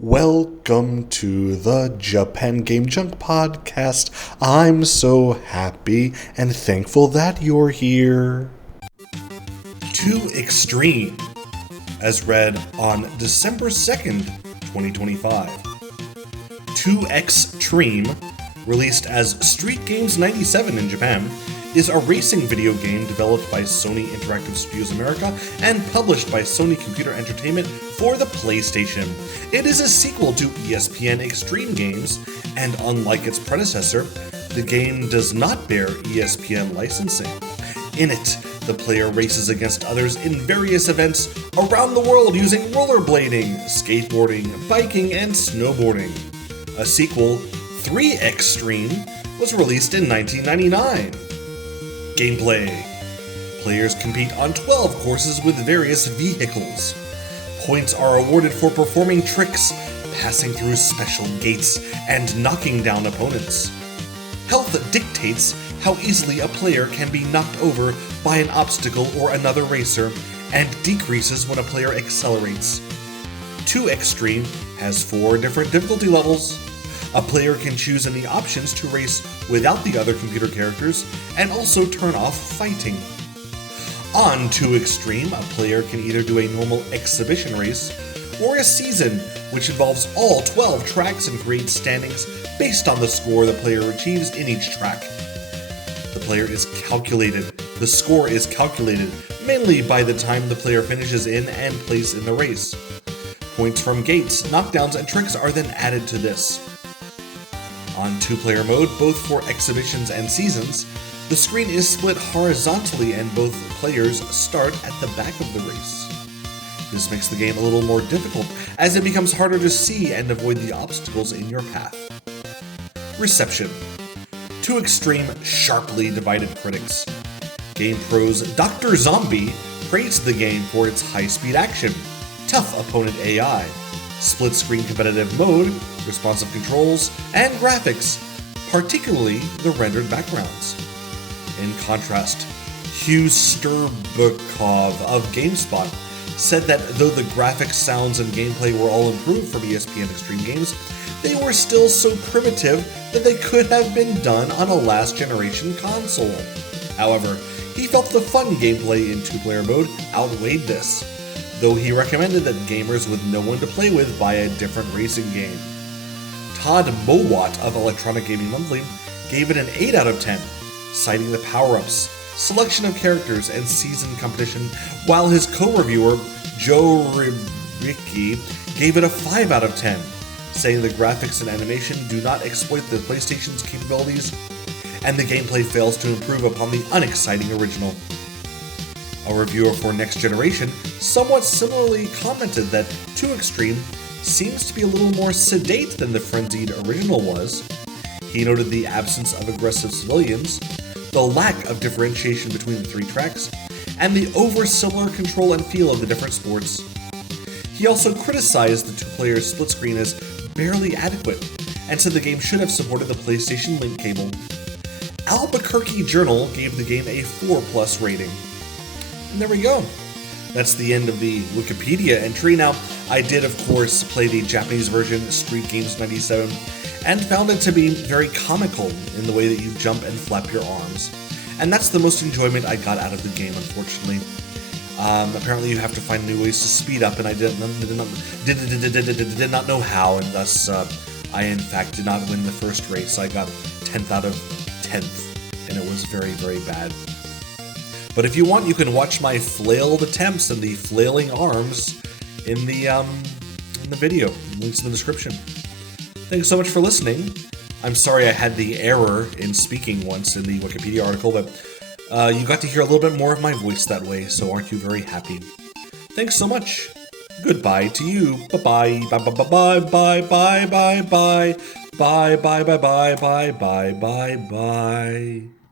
Welcome to the Japan Game Junk podcast. I'm so happy and thankful that you're here. 2Xtreme, as read on December 2nd, 2025. 2Xtreme, released as Street Games 97 in Japan, is a racing video game developed by Sony Interactive Studios America and published by Sony Computer Entertainment for the PlayStation. It is a sequel to ESPN Extreme Games, and unlike its predecessor, the game does not bear ESPN licensing. In it, the player races against others in various events around the world using rollerblading, skateboarding, biking, and snowboarding. A sequel, 3Xtreme, was released in 1999. Gameplay. Players compete on 12 courses with various vehicles. Points are awarded for performing tricks, passing through special gates, and knocking down opponents. Health dictates how easily a player can be knocked over by an obstacle or another racer, and decreases when a player accelerates. 2Xtreme has 4 different difficulty levels. A player can choose in the options to race without the other computer characters and also turn off fighting. On 2Xtreme, a player can either do a normal exhibition race or a season, which involves all 12 tracks and creates standings based on the score the player achieves in each track. The score is calculated mainly by the time the player finishes in and place in the race. Points from gates, knockdowns, and tricks are then added to this. On 2-player mode, both for exhibitions and seasons, the screen is split horizontally and both players start at the back of the race. This makes the game a little more difficult, as it becomes harder to see and avoid the obstacles in your path. Reception. 2Xtreme sharply divided critics. GamePro's Dr. Zombie praised the game for its high-speed action, tough opponent AI, split-screen competitive mode, responsive controls, and graphics, particularly the rendered backgrounds. In contrast, Hugh Sterbakov of GameSpot said that though the graphics, sounds, and gameplay were all improved from ESPN Extreme Games, they were still so primitive that they could have been done on a last-generation console. However, he felt the fun gameplay in 2-player mode outweighed this, though he recommended that gamers with no one to play with buy a different racing game. Todd Mowat of Electronic Gaming Monthly gave it an 8 out of 10, citing the power-ups, selection of characters, and season competition, while his co-reviewer, Joe Ribicki, gave it a 5 out of 10, saying the graphics and animation do not exploit the PlayStation's capabilities, and the gameplay fails to improve upon the unexciting original. A reviewer for Next Generation somewhat similarly commented that 2Xtreme seems to be a little more sedate than the frenzied original was. He noted the absence of aggressive civilians, the lack of differentiation between the 3 tracks, and the over-similar control and feel of the different sports. He also criticized the 2-player split screen as barely adequate, and said the game should have supported the PlayStation Link cable. Albuquerque Journal gave the game a 4+ rating. And there we go. That's the end of the Wikipedia entry. Now, I did, of course, play the Japanese version, Street Games 97, and found it to be very comical in the way that you jump and flap your arms. And that's the most enjoyment I got out of the game, unfortunately. Apparently you have to find new ways to speed up, and I did not know how, and thus I, in fact, did not win the first race. I got 10th out of 10th, and it was very, very bad. But if you want, you can watch my flailed attempts and the flailing arms in the video. Links in the description. Thanks so much for listening. I'm sorry I had the error in speaking once in the Wikipedia article, but you got to hear a little bit more of my voice that way, so aren't you very happy? Thanks so much. Goodbye to you. Bye-bye. Bye-bye. Bye-bye. Bye-bye. Bye-bye. Bye-bye. Bye-bye. Bye-bye. Bye-bye.